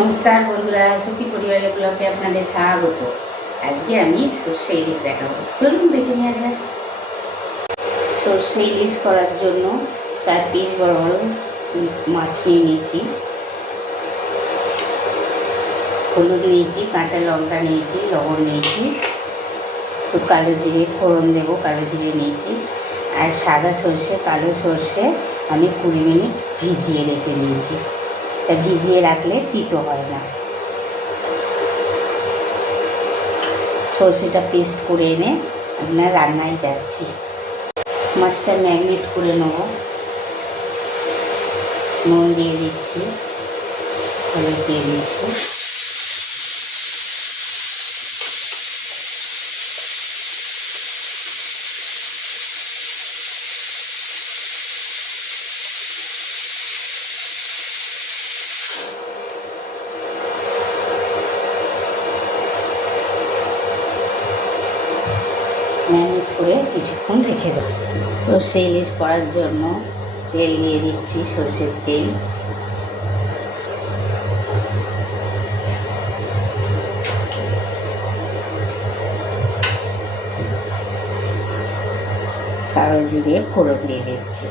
নমস্কার বন্ধুরা, সুখী পরিবারের ব্লগে আপনাদের স্বাগত। আজকে আমি সর্ষে ইলিশ দেখাবো, চলুন দেখে নেওয়া যায়। সর্ষে ইলিশ করার জন্য 4 পিস বড় বড় মাছ নিয়ে নিয়েছি, হলুদ নিয়েছি, কাঁচা লঙ্কা নিয়েছি, লবণ নিয়েছি, তো কালো জিরে ফোড়ন দেবো, কালো জিরে নিয়েছি, আর সাদা সর্ষে কালো সর্ষে আমি 20 মিনিট ভিজিয়ে রেখে দিয়েছি। তা ভিজিয়ে রাখলে তিতো হয় না। সর্ষেটা পেস্ট করে এনে আপনার রান্নায় যাচ্ছি। মাছটা ম্যারিনেট করে নেব, নুন দিয়ে দিচ্ছি, হলুদ দিয়ে দিচ্ছি, ম্যারিনেট করে কিছুক্ষণ রেখে দেবো। সর্ষে ইলিশ করার জন্য তেল দিয়ে দিচ্ছি, সর্ষের তেল, কালো জিরে ফোড়ন দিয়ে দিচ্ছি,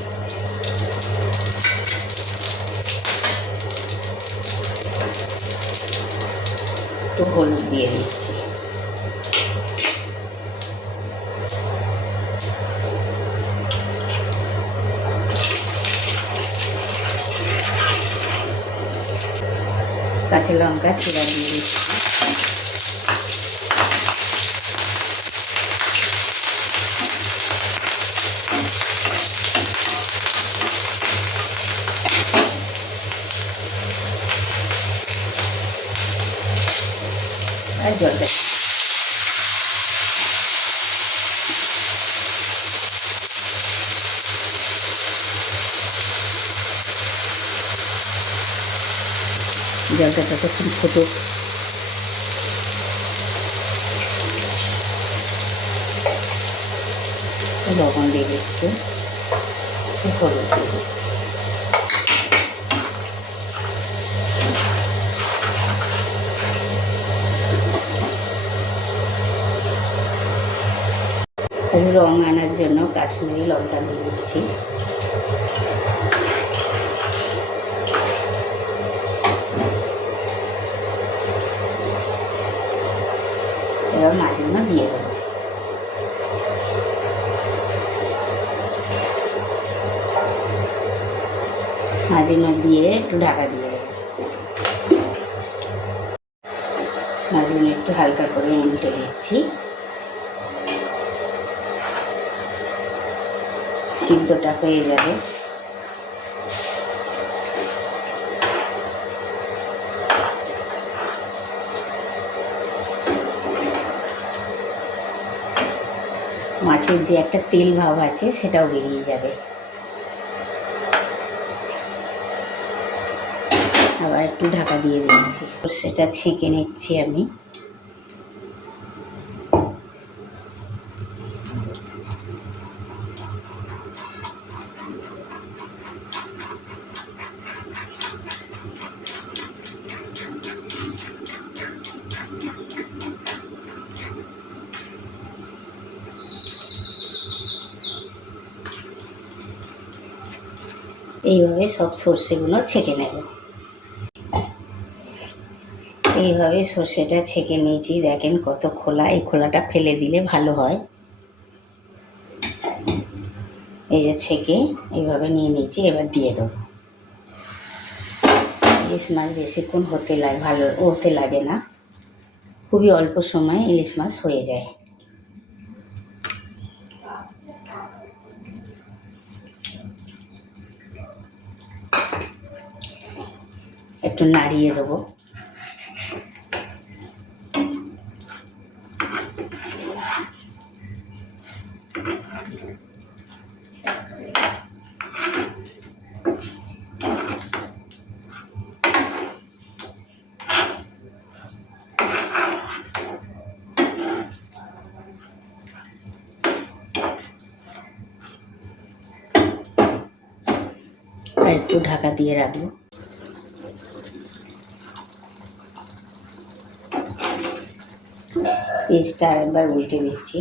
একটু হলুদ দিয়ে দিচ্ছি, কাঁচা লঙ্কা চিরা দিয়ে দিচ্ছি, আর জলটা ততক্ষণ ফুটুক। লবণ দিয়ে দিচ্ছি, হলুদ দিয়ে দিচ্ছি, রং আনার জন্য কাশ্মীরি লঙ্কা দিয়ে দিচ্ছি, এবার মাছগুলো দিয়ে দেবো। মাছগুলো দিয়ে একটু ঢাকা দিয়ে দেবো। মাছগুলো একটু হালকা করে উল্টে দিচ্ছি, সিদ্ধটা হয়ে যাবে। মাছের যে একটা তেল ভাব আছে সেটাও বেরিয়ে যাবে। আবার একটু ঢাকা দিয়ে দিচ্ছি, সেটা ছেঁকে নিচ্ছি আমি। এইভাবে সব সর্ষেগুলো ছেঁকে নেব। এইভাবে সর্ষেটা ছেঁকে নিয়েছি, দেখেন কত খোলা। এই খোলাটা ফেলে দিলে ভালো হয়। এই যে ছেঁকে এইভাবে নিয়ে নিয়েছি, এবার দিয়ে দেবো। ইলিশ মাছ বেশিক্ষণ হতে লাগে না, খুবই অল্প সময়ে ইলিশ মাছ হয়ে যায়। একটু নাড়িয়ে দেবো। আর একটু ঢাকা দিয়ে রাখবো। পেস্টটা আরেকবার উল্টে দিচ্ছি।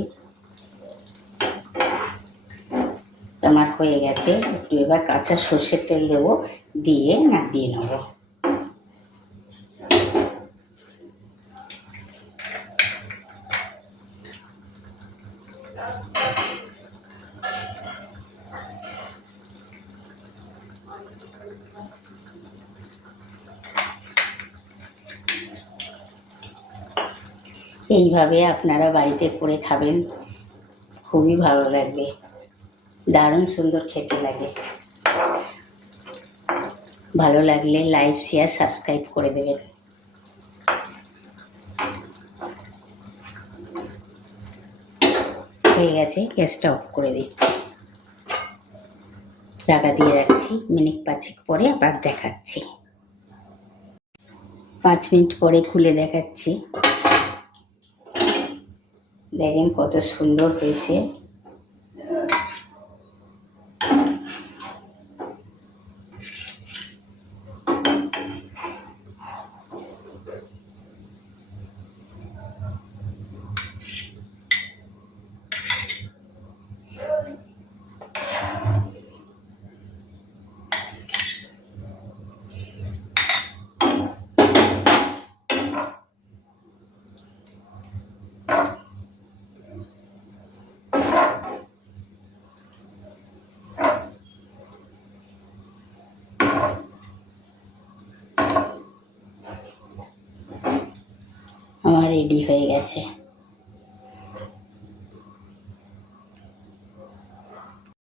আমার হয়ে গেছে। একটু এবার কাঁচা সর্ষের তেল দেবো, দিয়ে নাড়িয়ে নেবো। এইভাবে আপনারা বাড়িতে করে খাবেন, খুবই ভালো লাগবে, দারুণ সুন্দর খেতে লাগে। ভালো লাগলে লাইক, শেয়ার, সাবস্ক্রাইব করে দেবেন। হয়ে গেছে, গ্যাসটা অফ করে দিচ্ছি, ঢাকা দিয়ে রাখছি। মিনিট 5 পরে আবার দেখাচ্ছি। 5 মিনিট পরে খুলে দেখাচ্ছি। দেখেন কত সুন্দর হয়েছে। আমার রেডি হয়ে গেছে।